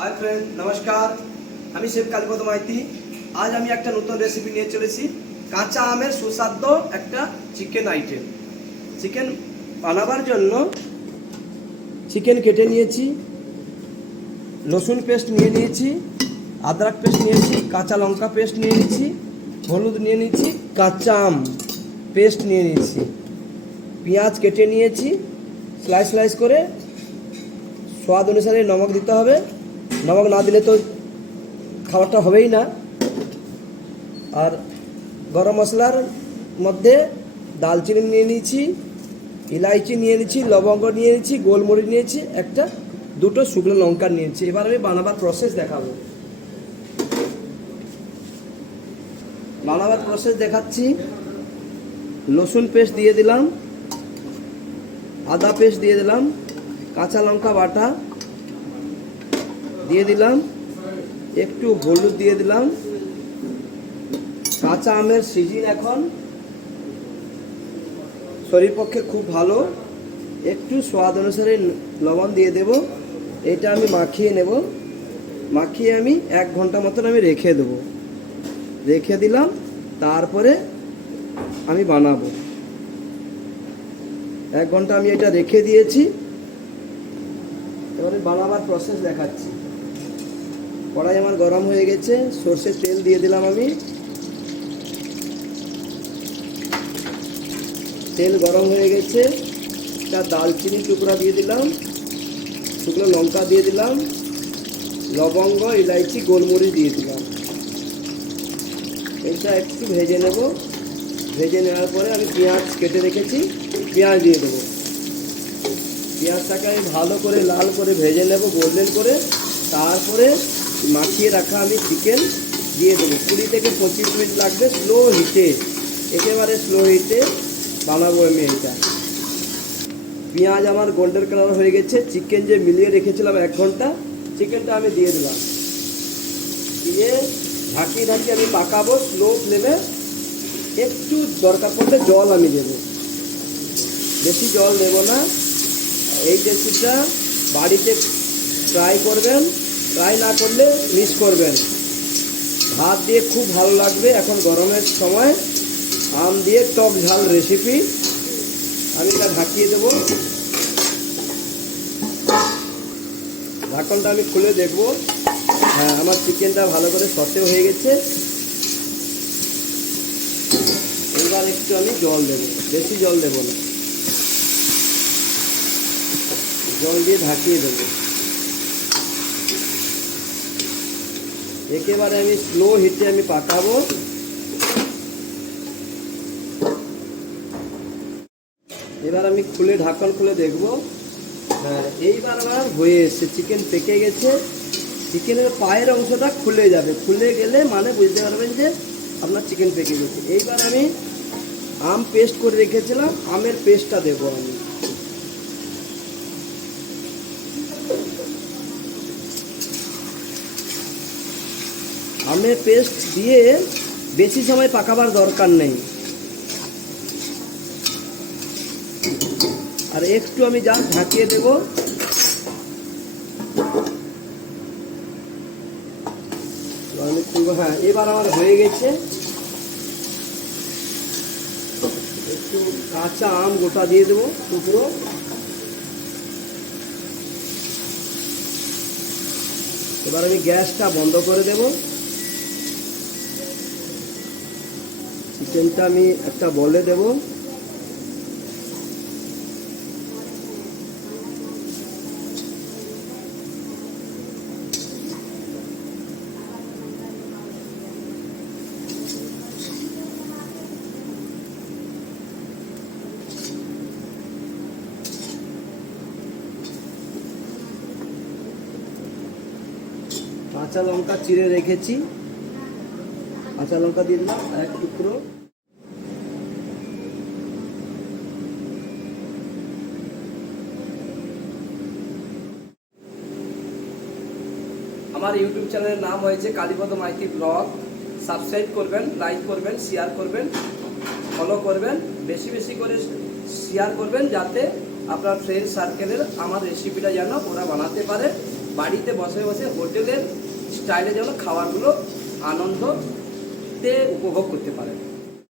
Hi friend नमस्कार আমি chef Kalipada Maiti. আজ আমি একটা নতুন রেসিপি নিয়ে চলেছি, কাঁচা আমের সুস্বাদু একটা চিকেন আইটেম। চিকেন বানাবার জন্য চিকেন কেটে নিয়েছি, রসুন পেস্ট নিয়ে নিয়েছি, আদরক পেস্ট নিয়েছি, কাঁচা লঙ্কা পেস্ট নিয়ে নিয়েছি, হলুদ নিয়ে নিয়েছি, কাঁচা আম পেস্ট নিয়ে নিয়েছি, পেঁয়াজ কেটে নিয়েছি স্লাইস স্লাইস করে। স্বাদ অনুসারে নমক দিতে হবে, নমক না দিলে তো খাবারটা হবেই না। আর গরম মশলার মধ্যে দালচিনি নিয়ে নিয়েছি, ইলাইচি নিয়ে নিয়েছি, লবঙ্গ নিয়ে নিয়েছি, গোলমরিচ নিয়েছি, দুটো শুকনো লঙ্কা নিয়েছি। এবার আমি বানাবার প্রসেস দেখাবো। বানাবার প্রসেস দেখাচ্ছি। রসুন পেস্ট দিয়ে দিলাম, আদা পেস্ট দিয়ে দিলাম, কাঁচা লঙ্কা বাটা দিয়ে দিলাম, একটু হলুদ দিয়ে দিলাম। কাঁচা আমের সিজন এখন শরীর পক্ষে খুব ভালো। একটু স্বাদ অনুসারে লবণ দিয়ে দেব। এটা আমি মাখিয়ে নেব, মাখিয়ে আমি 1 ঘন্টা মতন আমি রেখে দেব। রেখে দিলাম, তারপরে আমি বানাবো। 1 ঘন্টা আমি এটা রেখে দিয়েছি। এবারে বানাবার প্রসেস দেখাচ্ছি। কড়াই আমার গরম হয়ে গেছে, সর্ষের তেল দিয়ে দিলাম আমি। তেল গরম হয়ে গেছে, একটা দালচিনি টুকরা দিয়ে দিলাম, শুকনো লঙ্কা দিয়ে দিলাম, লবঙ্গ, ইলাইচি, গোলমরিচ দিয়ে দিলাম। এটা একটু ভেজে নেব। ভেজে নেওয়ার পরে আমি পেঁয়াজ কেটে রেখেছি, পেঁয়াজ দিয়ে দেবো। পেঁয়াজটাকে আমি ভালো করে লাল করে ভেজে নেব, গোল্ডেন করে। তারপরে মাখিয়ে রাখা আমি চিকেন দিয়ে দেবো। 20 থেকে 25 মিনিট লাগবে স্লো হিটে, একেবারে স্লো হিটে বানাবো আমি এটা। পেঁয়াজ আমার গোল্ডেন কালার হয়ে গেছে। চিকেন যে মিলিয়ে রেখেছিলাম 1 ঘন্টা, চিকেনটা আমি দিয়ে দিলাম। দিয়ে ঢাকিয়ে ঢাকিয়ে আমি পাকাবো স্লো ফ্লেমে। একটু দরকার পড়লে জল আমি দেবো, বেশি জল দেব না। এই রেসিপিটা বাড়িতে ট্রাই করবেন, ট্রাই না করলে মিস করবেন। ভাত দিয়ে খুব ভালো লাগবে এখন গরমের সময়। আম দিয়ে টক ঝাল রেসিপি। আমি এটা ঢাকিয়ে দেব। ঢাকনটা আমি খুলে দেখব। হ্যাঁ, আমার চিকেনটা ভালো করে সতেও হয়ে গেছে। এবার একটু আমি জল দেব, বেশি জল দেব না। জল দিয়ে ঢাকিয়ে দেবো। একেবারে আমি স্লো হিটে আমি পাকাবো। এবার আমি খুলে ঢাকন খুলে দেখব। হ্যাঁ, এইবার আমার হয়ে এসছে, চিকেন পেকে গেছে। চিকেনের পায়ের অংশটা খুলে যাবে, খুলে গেলে মানে বুঝতে পারবেন যে আপনার চিকেন পেকে গেছে। এইবার আমি আম পেস্ট করে রেখেছিলাম, আমের পেস্টটা দেবো আমি। আমের পেস্ট দিয়ে বেশি সময় পাকাবার দরকার নেই। আর একটু আমি জাস্ট ঢাকিয়ে দেব। হ্যাঁ, এবার আমার হয়ে গেছে। একটু কাঁচা আম গোটা দিয়ে দেবো টুকরো। এবার আমি গ্যাসটা বন্ধ করে দেব। চিকেনটা আমি একটা বলে দেব। কাঁচা লঙ্কা চিড়ে রেখেছি, কাঁচা লঙ্কা দিয়ে দিলাম 1 টুকরো। আমার ইউটিউব চ্যানেলের নাম হয়েছে কালীপদ মাইতি ব্লগ। সাবস্ক্রাইব করবেন, লাইক করবেন, শেয়ার করবেন, ফলো করবেন, বেশি বেশি করে শেয়ার করবেন, যাতে আপনার ফ্রেন্ড সার্কেলের আমার রেসিপিটা যেন ওরা বানাতে পারে, বাড়িতে বসে বসে হোটেলের স্টাইলে যেন খাবারগুলো আনন্দতে উপভোগ করতে পারেন।